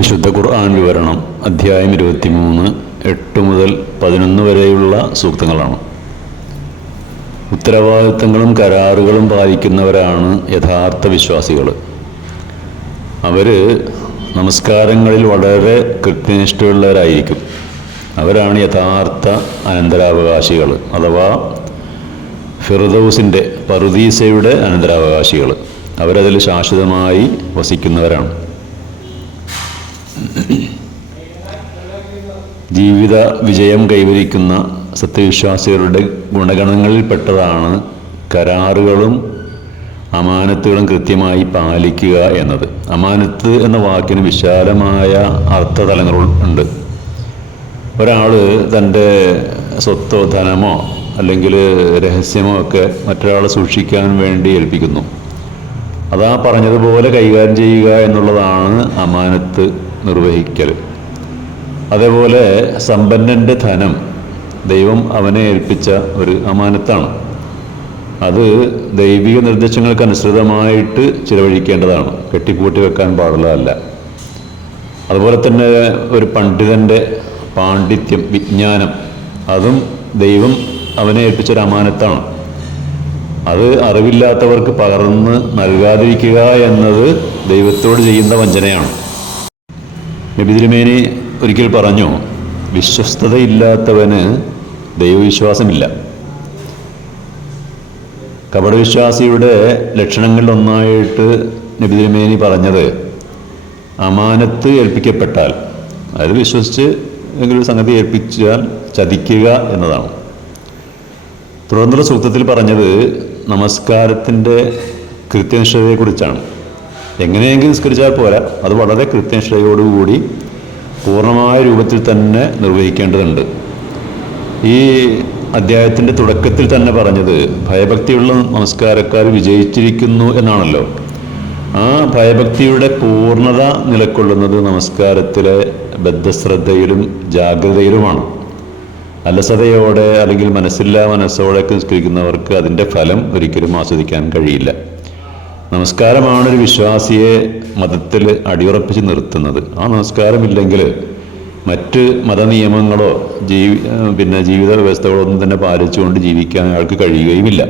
വിശുദ്ധ ഖുർആൻ വിവരണം അധ്യായം 23 8 മുതൽ 11 വരെയുള്ള സൂക്തങ്ങളാണ്. ഉത്തരവാദിത്തങ്ങളും കരാറുകളും പാലിക്കുന്നവരാണ് യഥാർത്ഥ വിശ്വാസികൾ. അവർ നമസ്കാരങ്ങളിൽ വളരെ കൃത്യനിഷ്ഠയുള്ളവരായിരിക്കും. അവരാണ് യഥാർത്ഥ അനന്തരാവകാശികൾ, അഥവാ ഫിർദൗസിൻ്റെ പറുദീസയുടെ അനന്തരാവകാശികൾ. അവരതിൽ ശാശ്വതമായി വസിക്കുന്നവരാണ്. ജീവിത വിജയം കൈവരിക്കുന്ന സത്യവിശ്വാസികളുടെ ഗുണഗണങ്ങളിൽപ്പെട്ടതാണ് കരാറുകളും അമാനത്തുകളും കൃത്യമായി പാലിക്കുക എന്നത്. അമാനത്ത് എന്ന വാക്കിന് വിശാലമായ അർത്ഥതലങ്ങളുണ്ട്. ഒരാൾ തൻ്റെ സ്വത്തോ ധനമോ അല്ലെങ്കിൽ രഹസ്യമോ ഒക്കെ മറ്റൊരാളെ സൂക്ഷിക്കാൻ വേണ്ടി ഏൽപ്പിക്കുന്നു. അതാ പറഞ്ഞതുപോലെ കൈകാര്യം ചെയ്യുക എന്നുള്ളതാണ് അമാനത്ത് നിർവഹിക്കൽ. അതേപോലെ സമ്പന്നൻ്റെ ധനം ദൈവം അവനെ ഏൽപ്പിച്ച ഒരു അമാനത്താണ്. അത് ദൈവിക നിർദ്ദേശങ്ങൾക്ക് അനുസൃതമായിട്ട് ചിലവഴിക്കേണ്ടതാണ്, കെട്ടിപ്പൂട്ടി വെക്കാൻ പാടുള്ളതല്ല. അതുപോലെ തന്നെ ഒരു പണ്ഡിതൻ്റെ പാണ്ഡിത്യം, വിജ്ഞാനം, അതും ദൈവം അവനെ ഏൽപ്പിച്ചൊരു അമാനത്താണ്. അത് അറിവില്ലാത്തവർക്ക് പകർന്ന് നൽകാതിരിക്കുക എന്നത് ദൈവത്തോട് ചെയ്യുന്ന വഞ്ചനയാണ്. നബി തിരുമേനി ഒരിക്കൽ പറഞ്ഞു, വിശ്വസ്തതയില്ലാത്തവന് ദൈവവിശ്വാസമില്ല. കപടവിശ്വാസിയുടെ ലക്ഷണങ്ങളിലൊന്നായിട്ട് നബി തിരുമേനി പറഞ്ഞത് അമാനത്ത് ഏൽപ്പിക്കപ്പെട്ടാൽ, അതായത് വിശ്വസിച്ച് എന്തെങ്കിലും സംഗതി ഏൽപ്പിച്ചാൽ ചതിക്കുക എന്നതാണ്. തുടർന്നുള്ള സൂക്തത്തിൽ പറഞ്ഞത് നമസ്കാരത്തിൻ്റെ കൃത്യനിഷ്ഠതയെക്കുറിച്ചാണ്. എങ്ങനെയെങ്കിലും നിസ്കരിച്ചാൽ പോരാ, അത് വളരെ കൃത്യനിഷ്ഠതയോടുകൂടി പൂർണ്ണമായ രൂപത്തിൽ തന്നെ നിർവഹിക്കേണ്ടതുണ്ട്. ഈ അധ്യായത്തിൻ്റെ തുടക്കത്തിൽ തന്നെ പറഞ്ഞത് ഭയഭക്തിയുള്ള നമസ്കാരക്കാർ വിജയിച്ചിരിക്കുന്നു എന്നാണല്ലോ. ആ ഭയഭക്തിയുടെ പൂർണ്ണത നിലകൊള്ളുന്നത് നമസ്കാരത്തിലെ ബദ്ധശ്രദ്ധയിലും ജാഗ്രതയിലുമാണ്. അലസതയോടെ അല്ലെങ്കിൽ മനസ്സോടെ നിസ്കരിക്കുന്നവർക്ക് അതിൻ്റെ ഫലം ഒരിക്കലും ആസ്വദിക്കാൻ കഴിയില്ല. നമസ്കാരമാണ് ഒരു വിശ്വാസിയെ മതത്തിൽ അടിയുറപ്പിച്ച് നിർത്തുന്നത്. ആ നമസ്കാരമില്ലെങ്കിൽ മറ്റ് മതനിയമങ്ങളോ ജീവിത വ്യവസ്ഥകളോ ഒന്നും തന്നെ പാലിച്ചുകൊണ്ട് ജീവിക്കാൻ അയാൾക്ക് കഴിയുകയുമില്ല.